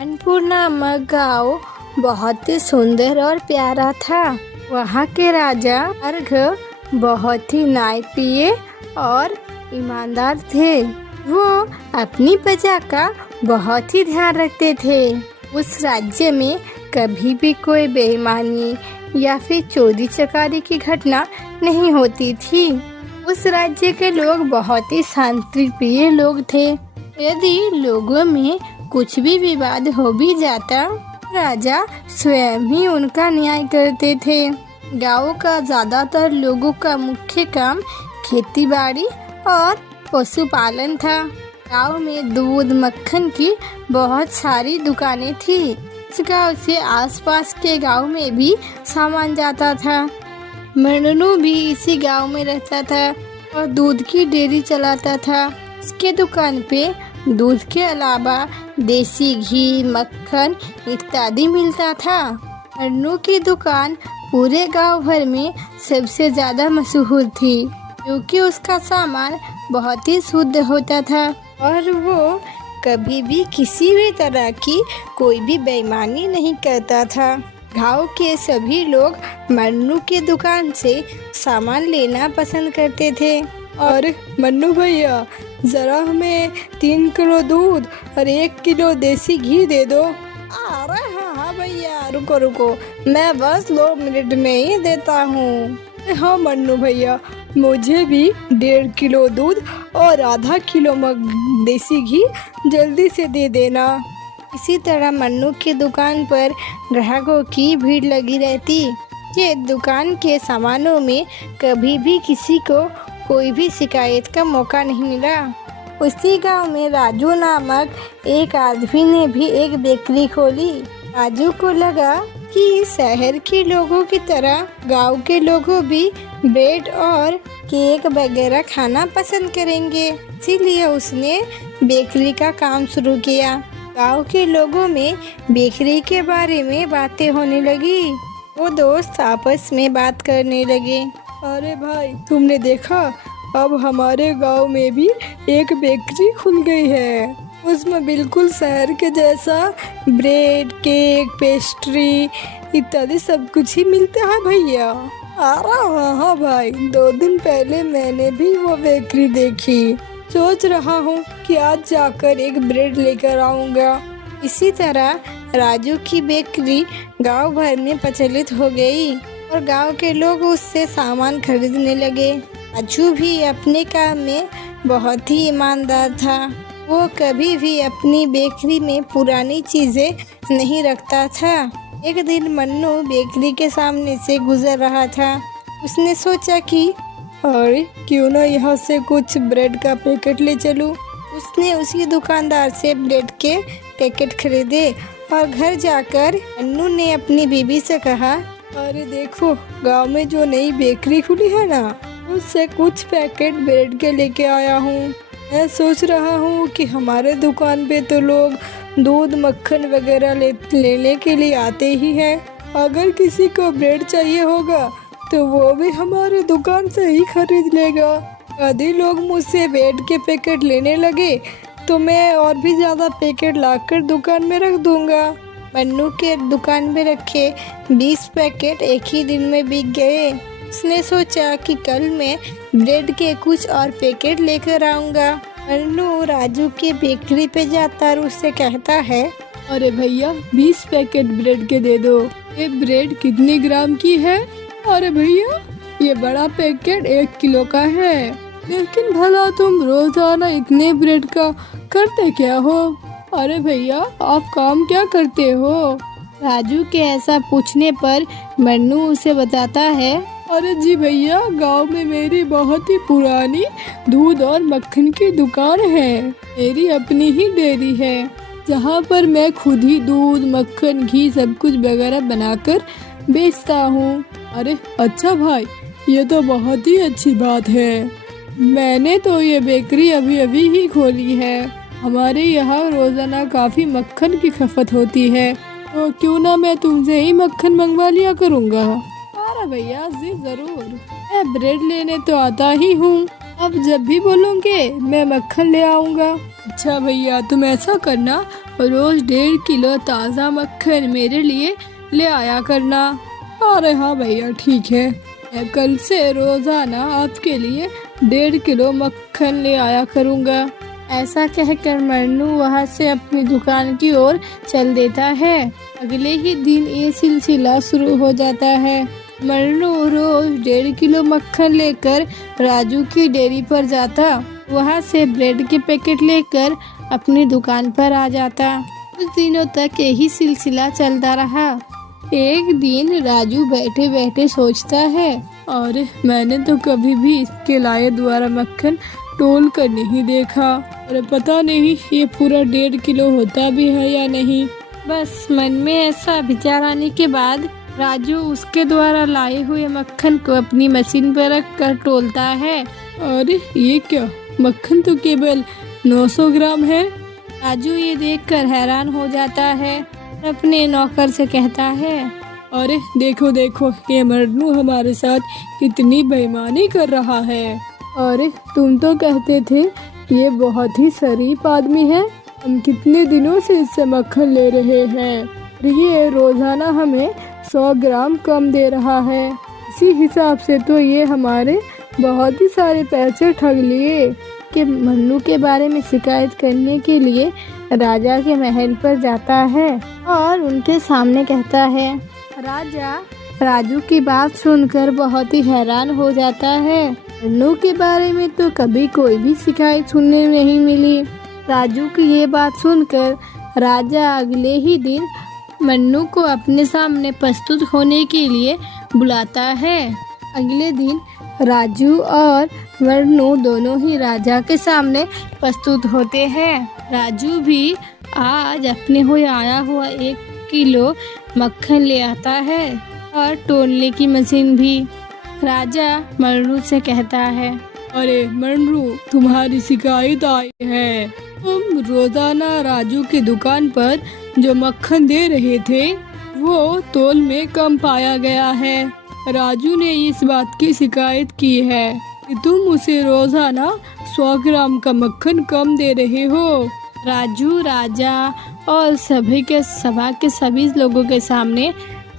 कानपुर नामक गाँव बहुत ही सुंदर और प्यारा था। वहाँ के राजा अर्घ बहुत ही न्यायप्रिय और ईमानदार थे। वो अपनी प्रजा का बहुत ही ध्यान रखते थे। उस राज्य में कभी भी कोई बेईमानी या फिर चोरी चकारी की घटना नहीं होती थी। उस राज्य के लोग बहुत ही शांति प्रिय लोग थे। यदि लोगों में कुछ भी विवाद हो भी जाता, राजा स्वयं ही उनका न्याय करते थे। गाँव का ज्यादातर लोगों का मुख्य काम खेती बाड़ी और पशुपालन था। गाँव में दूध मक्खन की बहुत सारी दुकानें थी। इस गाँव से आसपास के गाँव में भी सामान जाता था। मन्नू भी इसी गांव में रहता था और दूध की डेयरी चलाता था। उसके दुकान पे दूध के अलावा देसी घी, मक्खन इत्यादि मिलता था। मन्नू की दुकान पूरे गांव भर में सबसे ज्यादा मशहूर थी, क्योंकि उसका सामान बहुत ही शुद्ध होता था और वो कभी भी किसी भी तरह की कोई भी बेईमानी नहीं करता था। गाँव के सभी लोग मन्नू के दुकान से सामान लेना पसंद करते थे। अरे मन्नू भैया, जरा हमें 3 किलो दूध और 1 किलो देसी घी दे दो। अरे हाँ भैया, रुको रुको, मैं बस 2 मिनट में ही देता हूँ। हाँ मन्नू भैया, मुझे भी 1.5 किलो दूध और आधा किलो देसी घी जल्दी से दे देना। इसी तरह मन्नू की दुकान पर ग्राहकों की भीड़ लगी रहती। ये दुकान के सामानों में कभी भी किसी को कोई भी शिकायत का मौका नहीं मिला। उसी गांव में राजू नामक एक आदमी ने भी एक बेकरी खोली। राजू को लगा कि शहर के लोगों की तरह गांव के लोगों भी ब्रेड और केक वगैरह खाना पसंद करेंगे, इसीलिए उसने बेकरी का काम शुरू किया। गांव के लोगों में बेकरी के बारे में बातें होने लगी। वो दोस्त आपस में बात करने लगे। अरे भाई, तुमने देखा, अब हमारे गांव में भी एक बेकरी खुल गई है। उसमें बिल्कुल शहर के जैसा ब्रेड, केक, पेस्ट्री इत्यादि सब कुछ ही मिलता है भैया। अरे हाँ भाई, 2 दिन पहले मैंने भी वो बेकरी देखी। सोच रहा हूँ कि आज जाकर एक ब्रेड लेकर आऊँगा। इसी तरह राजू की बेकरी गांव भर में प्रचलित हो गई और गांव के लोग उससे सामान खरीदने लगे। राजू भी अपने काम में बहुत ही ईमानदार था। वो कभी भी अपनी बेकरी में पुरानी चीजें नहीं रखता था। एक दिन मन्नू बेकरी के सामने से गुजर रहा था। उसने सोचा कि अरे क्यों ना यहाँ से कुछ ब्रेड का पैकेट ले चलूं। उसने उसी दुकानदार से ब्रेड के पैकेट खरीदे और घर जाकर मन्नू ने अपनी बीबी से कहा, अरे देखो, गांव में जो नई बेकरी खुली है ना, उससे कुछ पैकेट ब्रेड के लेके आया हूँ। मैं सोच रहा हूँ कि हमारे दुकान पे तो लोग दूध, मक्खन वगैरह लेने के लिए आते ही हैं। अगर किसी को ब्रेड चाहिए होगा तो वो भी हमारे दुकान से ही खरीद लेगा। यदि लोग मुझसे ब्रेड के पैकेट लेने लगे तो मैं और भी ज़्यादा पैकेट लाकर दुकान में रख दूंगा। मन्नू के दुकान में रखे 20 पैकेट एक ही दिन में बिक गए। उसने सोचा कि कल मैं ब्रेड के कुछ और पैकेट लेकर आऊँगा। मन्नू राजू के बेकरी पे जाता और उससे कहता है, अरे भैया, 20 पैकेट ब्रेड के दे दो। ये ब्रेड कितने ग्राम की है? अरे भैया, ये बड़ा पैकेट 1 किलो का है। लेकिन भला तुम रोजाना इतने ब्रेड का करते क्या हो? अरे भैया, आप काम क्या करते हो? राजू के ऐसा पूछने पर मन्नू उसे बताता है, अरे जी भैया, गांव में मेरी बहुत ही पुरानी दूध और मक्खन की दुकान है। मेरी अपनी ही डेयरी है, जहाँ पर मैं खुद ही दूध, मक्खन, घी सब कुछ वगैरह बनाकर बेचता हूँ। अरे अच्छा भाई, ये तो बहुत ही अच्छी बात है। मैंने तो ये बेकरी अभी अभी ही खोली है। हमारे यहाँ रोजाना काफी मक्खन की खपत होती है, तो क्यों ना मैं तुमसे ही मक्खन मंगवा लिया करूँगा। अरे भैया जी, जरूर, मैं ब्रेड लेने तो आता ही हूँ। अब जब भी बोलोगे मैं मक्खन ले आऊँगा। अच्छा भैया, तुम ऐसा करना, रोज 1.5 किलो ताज़ा मक्खन मेरे लिए ले आया करना। अरे हाँ भैया, ठीक है, मैं कल से रोजाना आपके लिए 1.5 किलो मक्खन ले आया करूँगा। ऐसा कहकर मन्नू वहाँ से अपनी दुकान की ओर चल देता है। अगले ही दिन ये सिलसिला शुरू हो जाता है। मन्नू रोज 1.5 किलो मक्खन लेकर राजू की डेयरी पर जाता। वहाँ से ब्रेड के पैकेट लेकर अपनी दुकान पर आ जाता। कुछ दिनों तक यही सिलसिला चलता रहा। एक दिन राजू बैठे बैठे सोचता है, अरे मैंने तो कभी भी इसके लाए द्वारा मक्खन तोल कर नहीं देखा। अरे पता नहीं ये पूरा 1.5 किलो होता भी है या नहीं। बस मन में ऐसा विचार आने के बाद राजू उसके द्वारा लाए हुए मक्खन को अपनी मशीन पर रख कर तोलता है। अरे ये क्या, मक्खन तो केवल 900 ग्राम है। राजू ये देखकर हैरान हो जाता है और अपने नौकर से कहता है, अरे देखो देखो, ये मन्नू हमारे साथ कितनी बेईमानी कर रहा है। अरे तुम तो कहते थे ये बहुत ही शरीफ आदमी है। हम कितने दिनों से इससे मक्खन ले रहे हैं, ये रोजाना हमें 100 ग्राम कम दे रहा है। इसी हिसाब से तो ये हमारे बहुत ही सारे पैसे ठग लिए। कि मन्नू के बारे में शिकायत करने के लिए राजा के महल पर जाता है और उनके सामने कहता है। राजा राजू की बात सुनकर बहुत ही हैरान हो जाता है। मन्नू के बारे में तो कभी कोई भी शिकायत सुनने नहीं मिली। राजू की ये बात सुनकर राजा अगले ही दिन मन्नू को अपने सामने प्रस्तुत होने के लिए बुलाता है। अगले दिन राजू और मन्नू दोनों ही राजा के सामने प्रस्तुत होते हैं। राजू भी आज अपने हुए आया हुआ 1 किलो मक्खन ले आता है और तोलने की मशीन भी। राजा मन्नू से कहता है, अरे मन्नू, तुम्हारी शिकायत आई है। तुम रोजाना राजू की दुकान पर जो मक्खन दे रहे थे वो तोल में कम पाया गया है। राजू ने इस बात की शिकायत की है कि तुम उसे रोजाना 100 ग्राम का मक्खन कम दे रहे हो। राजू राजा और सभी के सभा के सभी लोगों के सामने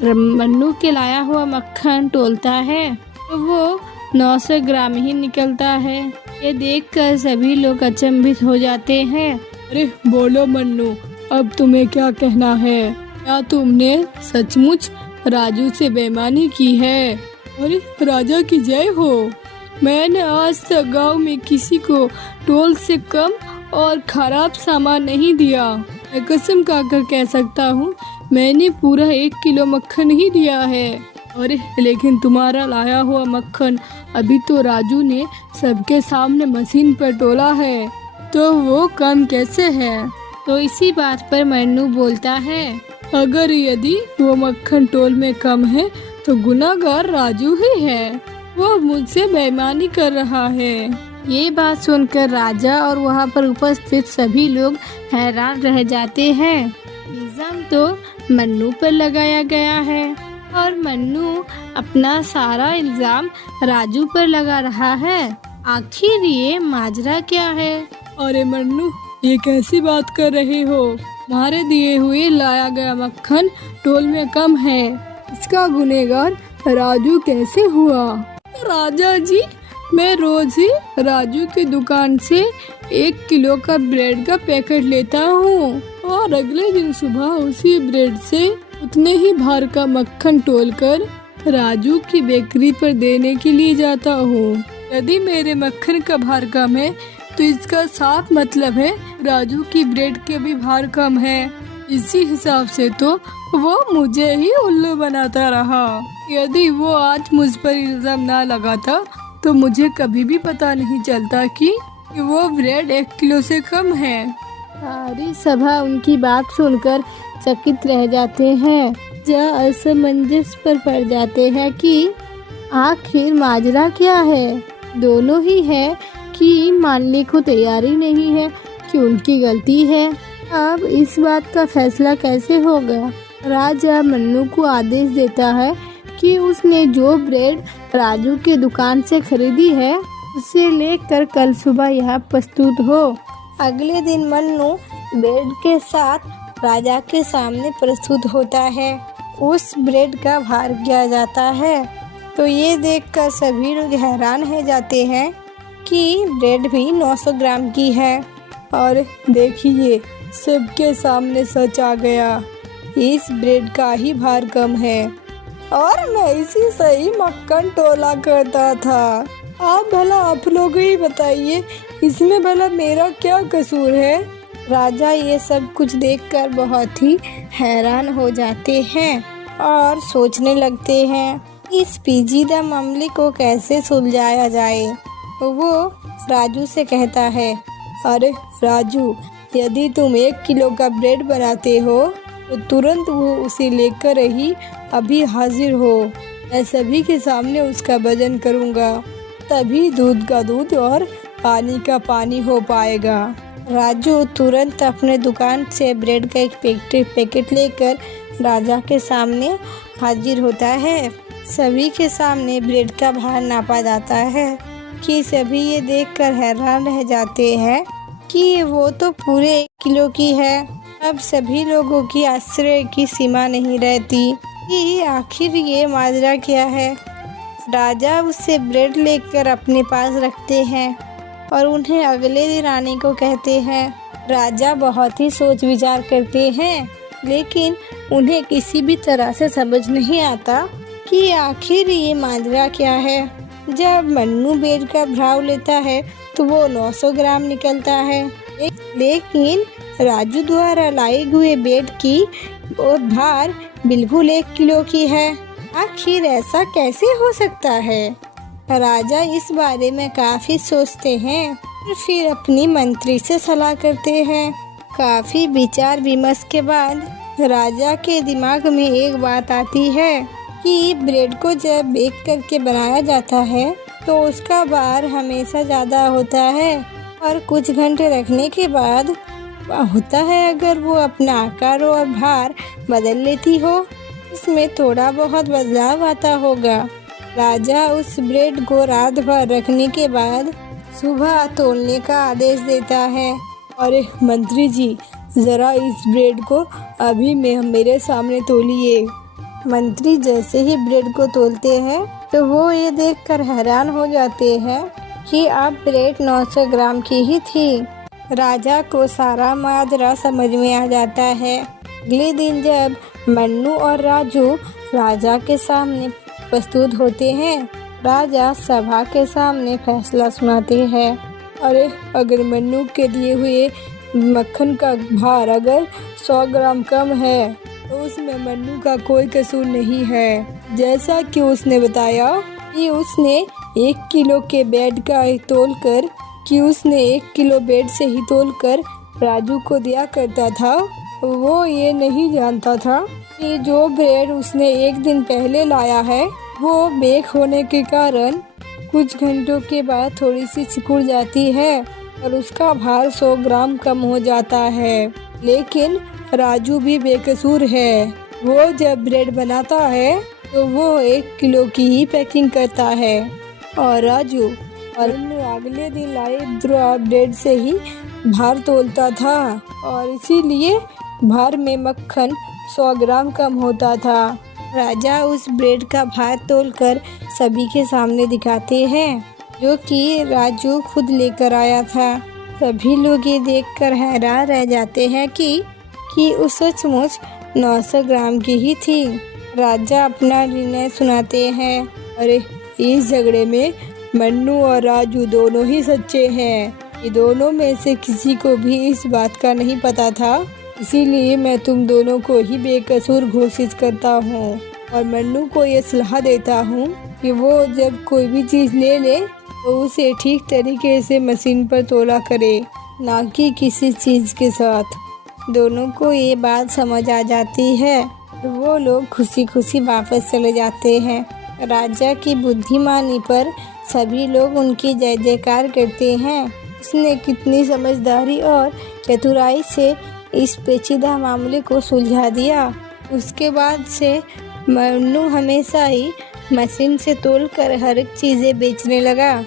मन्नू के लाया हुआ मक्खन तोलता है तो वो 900 ग्राम ही निकलता है। ये देखकर सभी लोग अचंभित हो जाते हैं। अरे बोलो मन्नू, अब तुम्हें क्या कहना है? क्या तुमने सचमुच राजू से बेईमानी की है? अरे राजा की जय हो। मैंने आज तक गांव में किसी को तोल से कम और खराब सामान नहीं दिया। मैं कसम खाकर कह सकता हूँ, मैंने पूरा 1 किलो मक्खन ही दिया है। अरे लेकिन तुम्हारा लाया हुआ मक्खन अभी तो राजू ने सबके सामने मशीन पर तोला है, तो वो कम कैसे है? तो इसी बात पर मन्नू बोलता है, अगर यदि वो मक्खन तोल में कम है तो गुनाहगार राजू ही है। वो मुझसे बेईमानी कर रहा है। ये बात सुनकर राजा और वहाँ पर उपस्थित सभी लोग हैरान रह जाते हैं। इल्जाम तो मन्नू पर लगाया गया है और मन्नू अपना सारा इल्जाम राजू पर लगा रहा है। आखिर ये माजरा क्या है? अरे मन्नू, ये कैसी बात कर रहे हो? तुम्हारे दिए हुए लाया गया मक्खन तोल में कम है, इसका गुनहगार राजू कैसे हुआ? राजा जी, मैं रोज ही राजू की दुकान से 1 किलो का ब्रेड का पैकेट लेता हूँ और अगले दिन सुबह उसी ब्रेड से उतने ही भार का मक्खन तोलकर राजू की बेकरी पर देने के लिए जाता हूँ। यदि मेरे मक्खन का भार कम है तो इसका साफ मतलब है राजू की ब्रेड के भी भार कम है। इसी हिसाब से तो वो मुझे ही उल्लू बनाता रहा। यदि वो आज मुझ पर इल्जाम ना लगाता तो मुझे कभी भी पता नहीं चलता कि वो ब्रेड 1 किलो से कम है। सारी सभा उनकी बात सुनकर चकित रह जाते हैं। जहाँ असमंजस पर पड़ जाते हैं कि आखिर माजरा क्या है। दोनों ही है कि मानने को तैयारी नहीं है कि उनकी गलती है। अब इस बात का फैसला कैसे होगा? राजा मन्नू को आदेश देता है कि उसने जो ब्रेड राजू के दुकान से खरीदी है उसे लेकर कल सुबह यहाँ प्रस्तुत हो। अगले दिन मन्नू ब्रेड के साथ राजा के सामने प्रस्तुत होता है। उस ब्रेड का भार किया जाता है तो ये देखकर सभी लोग हैरान हो जाते हैं कि ब्रेड भी 900 ग्राम की है। और देखिए, सबके सामने सच आ गया, इस ब्रेड का ही भार कम है और मैं इसी से ही मक्खन तोला करता था। आप लोग ही बताइए, इसमें भला मेरा क्या कसूर है? राजा ये सब कुछ देखकर बहुत ही हैरान हो जाते हैं और सोचने लगते हैं इस पेचीदा मामले को कैसे सुलझाया जाए। वो राजू से कहता है, अरे राजू, यदि तुम 1 किलो का ब्रेड बनाते हो तो तुरंत वो उसे लेकर ही अभी हाजिर हो। मैं सभी के सामने उसका वजन करूँगा, तभी दूध का दूध और पानी का पानी हो पाएगा। राजू तुरंत अपने दुकान से ब्रेड का एक पैकेट लेकर राजा के सामने हाजिर होता है। सभी के सामने ब्रेड का भार नापा जाता है कि सभी ये देखकर हैरान रह जाते हैं कि वो तो पूरे 1 किलो की है। अब सभी लोगों की आश्चर्य की सीमा नहीं रहती कि आखिर ये माजरा क्या है। राजा उससे ब्रेड लेकर अपने पास रखते हैं और उन्हें अगले दिन आने को कहते हैं। राजा बहुत ही सोच विचार करते हैं, लेकिन उन्हें किसी भी तरह से समझ नहीं आता कि आखिर ये माजरा क्या है। जब मन्नू ब्रेड का भाव लेता है तो वो 900 ग्राम निकलता है, लेकिन राजू द्वारा लाए हुए ब्रेड की और भार बिल्कुल 1 किलो की है। आखिर ऐसा कैसे हो सकता है? राजा इस बारे में काफी सोचते हैं और फिर अपनी मंत्री से सलाह करते हैं। काफी विचार विमर्श के बाद राजा के दिमाग में एक बात आती है कि ब्रेड को जब बेक करके बनाया जाता है तो उसका भार हमेशा ज़्यादा होता है और कुछ घंटे रखने के बाद होता है अगर वो अपना आकार और भार बदल लेती हो, इसमें थोड़ा बहुत बदलाव आता होगा। राजा उस ब्रेड को रात भर रखने के बाद सुबह तोलने का आदेश देता है। अरे मंत्री जी, ज़रा इस ब्रेड को अभी मेरे सामने तोलिए। मंत्री जैसे ही ब्रेड को तोलते हैं तो वो ये देखकर हैरान हो जाते हैं कि अब ब्रेड 900 ग्राम की ही थी। राजा को सारा माजरा समझ में आ जाता है। अगले दिन जब मन्नू और राजू राजा के सामने प्रस्तुत होते हैं, राजा सभा के सामने फैसला सुनाते हैं। अरे अगर मन्नू के दिए हुए मक्खन का भार अगर 100 ग्राम कम है तो उसमें मन्नू का कोई कसूर नहीं है। जैसा कि उसने बताया कि उसने 1 किलो के ब्रेड का उसने 1 किलो ब्रेड से ही तोलकर राजू को दिया करता था। वो ये नहीं जानता था कि जो ब्रेड उसने 1 दिन पहले लाया है वो बेक होने के कारण कुछ घंटों के बाद थोड़ी सी सिकुड़ जाती है और उसका भार 100 ग्राम कम हो जाता है। लेकिन राजू भी बेकसूर है। वो जब ब्रेड बनाता है तो वो 1 किलो की ही पैकिंग करता है और राजू अगले दिन लाए ब्रेड से ही भार तोलता था और इसीलिए भार में मक्खन 100 ग्राम कम होता था। राजा उस ब्रेड का भार तोलकर सभी के सामने दिखाते हैं, जो कि राजू खुद लेकर आया था। सभी लोग ये देखकर हैरान रह जाते हैं कि उस सचमुच 900 ग्राम की ही थी। राजा अपना निर्णय सुनाते हैं। अरे इस झगड़े में मन्नू और राजू दोनों ही सच्चे हैं। ये दोनों में से किसी को भी इस बात का नहीं पता था, इसीलिए मैं तुम दोनों को ही बेकसूर घोषित करता हूँ और मन्नू को ये सलाह देता हूँ कि वो जब कोई भी चीज़ ले तो उसे ठीक तरीके से मशीन पर तोला करे, ना कि किसी चीज़ के साथ। दोनों को ये बात समझ आ जाती है तो वो लोग खुशी खुशी वापस चले जाते हैं। राजा की बुद्धिमानी पर सभी लोग उनकी जय जयकार करते हैं। उसने कितनी समझदारी और चतुराई से इस पेचीदा मामले को सुलझा दिया। उसके बाद से मन्नू हमेशा ही मशीन से तोलकर हर एक चीज़ें बेचने लगा।